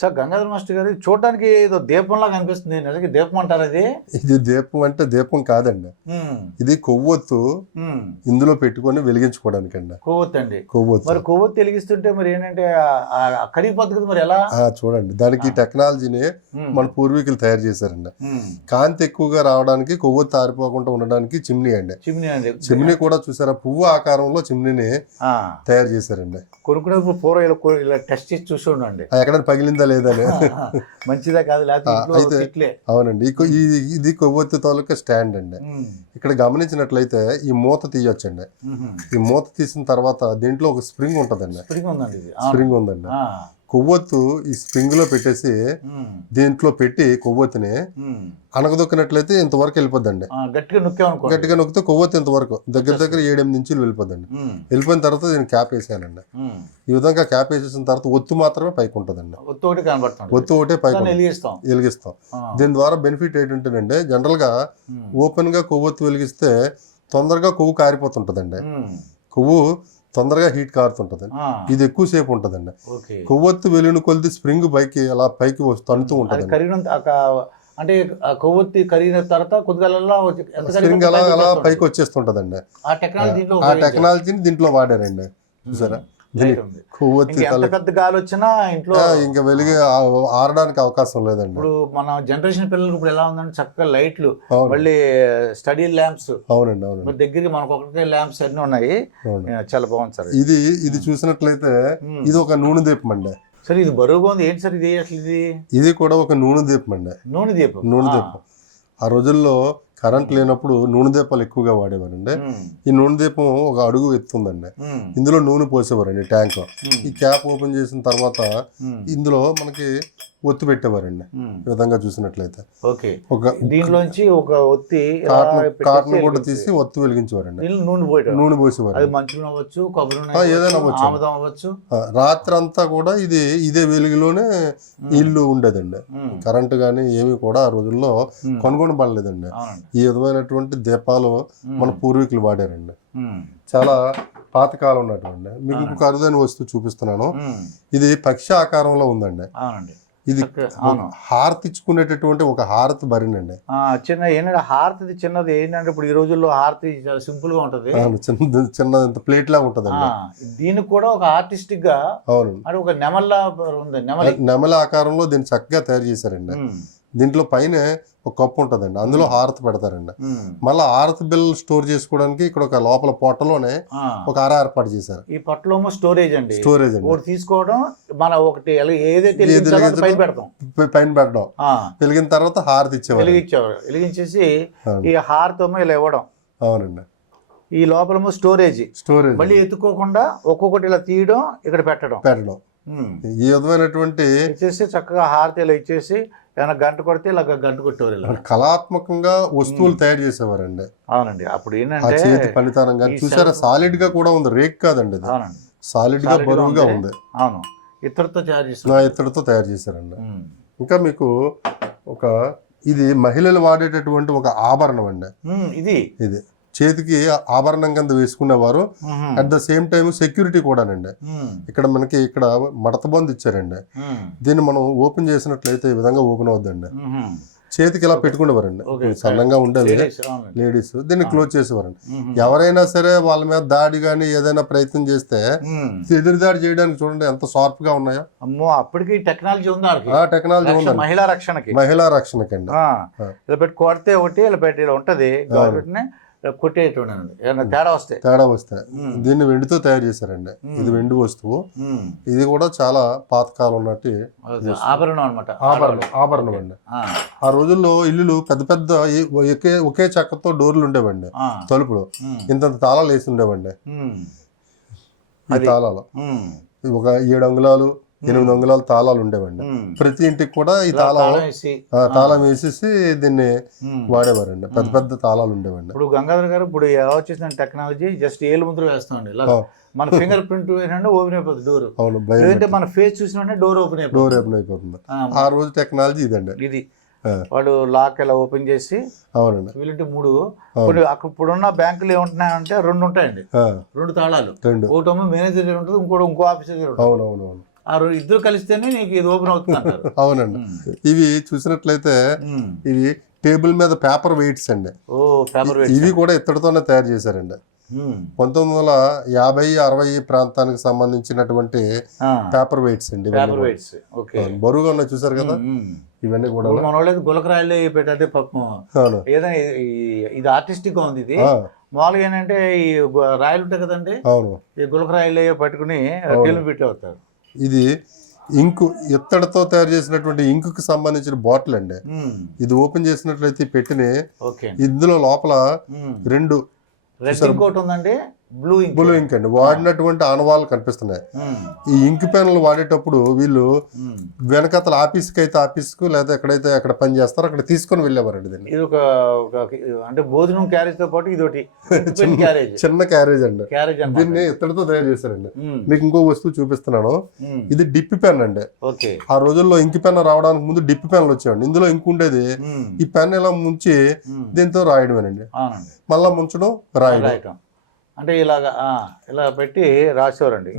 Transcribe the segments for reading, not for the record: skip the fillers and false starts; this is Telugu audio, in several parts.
సార్ గంగాధర్ మాస్టర్ గారు చూడడానికి ఏదో దీపంలా కనిపిస్తుంది, నిజంగా దీపం అంటారు అది? ఇది దీపం అంటే దీపం కాదండి, ఇది కొవ్వొత్తు ఇందులో పెట్టుకొని వెలిగించుకోవడానికి అండి. కొవ్వొత్తు అండి. కొవ్వొత్తు. మరి కొవ్వొత్తు వెలిగిస్తుంటే మరి ఏంటంటే కరిగిపోతుంది కదా, మరి ఎలా? చూడండి, దానికి టెక్నాలజీని మన పూర్వీకులు తయారు చేశారండి. కాంతి ఎక్కువగా రావడానికి, కొవ్వొత్తు ఆరిపోకుండా ఉండడానికి చిమ్నీ అండి. చిమ్నీ కూడా చూసారా, పువ్వు ఆకారంలో చిమ్నీని తయారు చేశారండి. కొనుక్కునేప్పుడు పూర్వం ఇలా టెస్ట్ చేసి చూసి ఉండండి ఎక్కడ పగిలిందా లేదా మంచిదా కాదు అయితే. అవునండి, ఇది కొవ్వొత్తి తాలూకా స్టాండ్ అండి. ఇక్కడ గమనించినట్లయితే ఈ మూత తీయొచ్చండి. ఈ మూత తీసిన తర్వాత దీంట్లో ఒక స్ప్రింగ్ ఉంటదండి. స్ప్రింగ్ ఉందండి. కొవ్వొత్తు ఈ స్ప్రింగ్ లో పెట్టేసి దీంట్లో పెట్టి కొవ్వొత్తిని అనగదొక్కినట్లయితే ఇంతవరకు వెళ్ళిపోద్దండి. గట్టిగా నొక్కితే కొవ్వొత్తు ఇంతవరకు దగ్గర 7-8 ఇంచులు వెళ్ళిపోద్దండి. వెళ్ళిపోయిన తర్వాత దీన్ని క్యాప్ వేసేయాలండి. ఈ విధంగా క్యాప్ వేసేసిన తర్వాత ఒత్తు మాత్రమే పైకి ఉంటదండి. ఒత్తు ఒకటే పైకి వెలిగిస్తాం. దీని ద్వారా బెనిఫిట్ ఏంటంటేనండి, జనరల్ గా ఓపెన్ గా కొవ్వొత్తు వెలిగిస్తే తొందరగా కొవ్వు కారిపోతుంటదండి. కొవ్వు తొందరగా హీట్ కారుతుంటది. ఇది ఎక్కువసేపు ఉంటదండి. కొవ్వొత్తు వెలిగిన కొలిది స్ప్రింగ్ పైకి అలా పైకి తన్నుతూ ఉంటది. అంటే కొవ్వొత్తి కరిగిన తర్వాత స్ప్రింగ్ అలా పైకి వచ్చేస్తుంటదండి. ఆ టెక్నాలజీని దీంట్లో వాడారండి. చూసారా, కొవ్వొత్తి పెద్ద గాలి వచ్చినా ఇంట్లో ఇంకా వెలిగి ఆరడానికి అవకాశం లేదండి. ఇప్పుడు మన జనరేషన్ పిల్లలకు ఇప్పుడు ఎలా ఉందంటే చక్కగా లైట్లు, మళ్ళీ స్టడీ ల్యాంప్స్. అవునండి, అవునండి. దగ్గరికి మనకు ఒకటే ల్యాంప్స్ అన్ని ఉన్నాయి. చాలా బాగుంది సార్. ఇది చూసినట్లయితే ఇది ఒక నూనె దీపం అండి. సరే, ఇది బరువుగా ఉంది ఏంటి సార్ ఇది? అసలు ఇది కూడా ఒక నూనె దీపం అండి. నూనె దీపం. ఆ రోజుల్లో కరెంట్ లేనప్పుడు నూనె దీపాలు ఎక్కువగా వాడేవారండి. ఈ నూనె దీపం ఒక అడుగు ఎత్తుందండి. ఇందులో నూనె పోసేవారండి ట్యాంక్. ఈ క్యాప్ ఓపెన్ చేసిన తర్వాత ఇందులో మనకి ఒత్తి పెట్టేవారండి. ఈ విధంగా చూసినట్లయితే దీనిలోంచి ఒక ఒత్తి కాటన్ కూడా తీసి ఒత్తి వెలిగించేవారండి. నూనె పోసేవారు. ఏదైనా అవ్వచ్చు. రాత్రి అంతా కూడా ఇదే వెలుగులోనే ఇల్లు ఉండేదండి. కరెంటు గానీ ఏమి కూడా ఆ రోజుల్లో కొనుగొనబడలేదండి. ఈ విధమైనటువంటి దీపాలు మన పూర్వీకులు వాడారండి. చాలా పాతకాలం ఉన్నటువంటి. మీకు ఇంకొక అరుదైన వస్తువు చూపిస్తున్నాను. ఇది పక్షి ఆకారంలో ఉందండి. ఇది హారతి ఇచ్చుకునేటటువంటి ఒక హారతి బరినండి. ఏంటంటే హారతి చిన్నది ఏంటంటే ఇప్పుడు ఈ రోజుల్లో హారతి చాలా సింపుల్ గా ఉంటది. చిన్న ప్లేట్ లా ఉంటదండి. దీనికి కూడా ఒక ఆర్టిస్టిక్ గా ఒక నెమల్లా ఉంది. నెమల ఆకారంలో దీన్ని చక్కగా తయారు చేశారండి. దీంట్లో పైన ఒక కప్పు ఉంటదండి, అందులో హారతి పెడతారండి. మళ్ళీ హారతి బిల్ స్టోర్ చేసుకోవడానికి ఇక్కడ ఒక లోపల పొట్టలోనే ఒక అర ఏర్పాటు చేశారు. ఈ పొట్టలో స్టోరేజ్ అండి. తీసుకోవడం మన ఒకటి పైన పెట్టడం, వెలిగిన తర్వాత హారతి ఇచ్చేవారు. వెలిగించేసి ఈ హారతి ఇలా ఇవ్వడం. అవునండి. ఈ లోపల స్టోరేజ్ మళ్ళీ ఎత్తుకోకుండా ఒక్కొక్కటి ఇలా తీయడం, ఇక్కడ పెట్టడం. ఈ విధమైనటువంటి ఇచ్చేసి చక్కగా హారతి ఇలా ఇచ్చేసి ఏమైనా గంట కొడితే ఇలా గంట కొట్టేవారు. కళాత్మకంగా వస్తువులు తయారు చేసేవారండి. అవునండి. అప్పుడు ఏంటంటే చేతి పనితనంగా చూసారా, సాలిడ్ గా కూడా ఉంది, రేక్ కాదండి. సాలిడ్ గా బరువుగా ఉంది. అవును, ఇత్తడితో తయారు చేశారండి. ఇంకా మీకు ఇది మహిళలు వాడేటటువంటి ఒక ఆభరణం అండి. ఇది చేతికి ఆభరణం కింద వేసుకునేవారు. At the same time security కూడానండి. ఇక్కడ మనకి మడత బంద్ ఇచ్చారండి. దీన్ని మనం ఓపెన్ చేసినట్లయితే ఈ విధంగా ఓపెన్ అవుద్దండి. చేతికి ఇలా పెట్టుకునేవారండి. సన్నంగా ఉండేవి లేడీస్ దీన్ని క్లోజ్ చేసేవారండి. ఎవరైనా సరే వాళ్ళ మీద దాడి గాని ఏదైనా ప్రయత్నం చేస్తే ఎదురు దాడి చేయడానికి చూడండి ఎంత షార్ప్ గా ఉన్నాయో. అమ్మో, అప్పటికి టెక్నాలజీ ఉందండి. మహిళా రక్షణకి అండి. ఇలా పెట్టి కొడితే ఒకటి ఇలా పెట్టి ఇలా ఉంటది, తేడా వస్తాయి. దీన్ని వెండితో తయారు చేశారండి. ఇది వెండి వస్తువు. ఇది కూడా చాలా పాతకాలం ఉన్నట్టు ఆభరణం అనమాట. ఆభరణం అండి. ఆ రోజుల్లో ఇల్లులు పెద్ద ఒకే చెక్కతో డోర్లు ఉండేవండి. తలుపులు ఇంత తాళాలు వేసి ఉండేవండి. ఈ తాళాలు ఒక 7 అంగుళాలు 8 అంగుళాల తాళాలు ఉండేవండి. ప్రతి ఇంటికి కూడా ఈ తాళం వేసేసి దీన్ని వాడేవారండి. పెద్ద తాళాలు ఉండేవండి. ఇప్పుడు గంగాధర్ గారు ఇప్పుడు ఎలా వచ్చేసిన టెక్నాలజీ, జస్ట్ ఏలు ముద్ర వేస్తామండి. మన ఫింగర్ ప్రింట్ ఏంటంటే ఓపెన్ అయిపోతుంది డోర్. అవును, లేదంటే మన ఫేస్ చూసిన డోర్ ఓపెన్ అయిపోతుంది. ఆ రోజు టెక్నాలజీ ఇదండి. ఇది వాడు లాక్ ఇలా ఓపెన్ చేసి. అవునండి. వీళ్ళంటే 3 ఇప్పుడున్న బ్యాంకులు ఏముంటున్నాయంటే 2 ఉంటాయండి. 2 తాళాలు. ఒకటేమో మేనేజర్ ఉంటుంది, ఇంకో ఆఫీసర్ ఉంటుంది. అవునవును. ఇద్దరు కలిస్తేనే నీకు ఇది ఓపెన్ అవుతుంది అంటారు. అవునండి. ఇవి చూసినట్లయితే ఇవి టేబుల్ మీద పేపర్ వెయిట్స్ అండి. ఓ పేపర్ ఇవి కూడా ఇత్తడితోనే తయారు చేశారండి. 1950-60 ప్రాంతానికి సంబంధించినటువంటి పేపర్ వెయిట్స్ అండి. పేపర్ వెయిట్స్ ఓకే బరువుగా ఉన్నాయి చూసారు కదా, ఇవన్నీ కూడా మన వాళ్ళు గులకరాయిలు పెట్టే పాపం అవును. ఏదైనా ఇది ఆర్టిస్టిక్ గా ఉంది. ఇది మామూలుగా ఏంటంటే ఈ రాయలు ఉంటాయి కదండి, అవును, ఈ గులకరాయిలు పట్టుకుని ఫిల్మ్ పెట్టి అవుతారు. ఇది ఇంకు ఇత్తడితో తయారు చేసినటువంటి ఇంకుకి సంబంధించిన బాటిల్ అండి. ఇది ఓపెన్ చేసినట్లయితే పెట్టిన ఇందులో లోపల 2 రెడ్ ఇంక్ ఒకటి ఉందండి, బ్లూ ఇంక్ అండి. వాడినటువంటి ఆనవాళ్ళు కనిపిస్తున్నాయి. ఈ ఇంక్ పెన్లు వాడేటప్పుడు వీళ్ళు వెనకతల ఆఫీస్కి అయితే ఆఫీస్కు లేదా ఎక్కడైతే ఎక్కడ పని చేస్తారో అక్కడ తీసుకొని వెళ్ళేవారండి. దీన్ని ఇది ఒక అంటే భోజనం క్యారేజ్ తో పాటు ఇది ఒకటి చిన్న క్యారేజ్ అండి. దీన్ని ఇత్తడితో తయారు చేశారండి. మీకు ఇంకో వస్తువు చూపిస్తున్నాను. ఇది డిప్పి పెన్ అండి. ఆ రోజుల్లో ఇంక్ పెన్ రావడానికి ముందు డిప్పి పెన్లు వచ్చేవండి. ఇందులో ఇంక్ ఉండేది. ఈ పెన్ ఇలా ముంచి దీంతో రాయడమేనండి. మళ్ళా ముంచడం, రాయడం. అంటే ఇలా పెట్టి రాసేవారండి.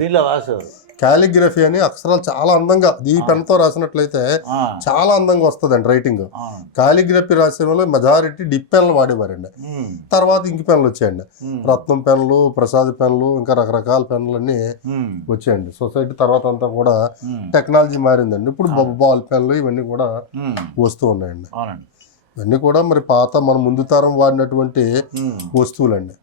దీనిలో రాసేవారు. కాలిగ్రఫీ అని అక్షరాలు చాలా అందంగా ఈ పెన్తో రాసినట్లయితే చాలా అందంగా వస్తుందండి రైటింగ్. కాలిగ్రఫీ రాసే వాళ్ళు మెజారిటీ డిప్ పెన్లు వాడేవారండి. తర్వాత ఇంక పెన్లు వచ్చాయండి. రత్నం పెన్లు, ప్రసాద్ పెన్లు, ఇంకా రకరకాల పెన్లు అన్ని వచ్చాయండి. సొసైటీ తర్వాత అంతా కూడా టెక్నాలజీ మారిందండి. ఇప్పుడు బాల్ పెన్లు ఇవన్నీ కూడా వస్తూ ఉన్నాయండి. ఇవన్నీ కూడా మరి పాత మన ముందు తరం వాడినటువంటి వస్తువులండి.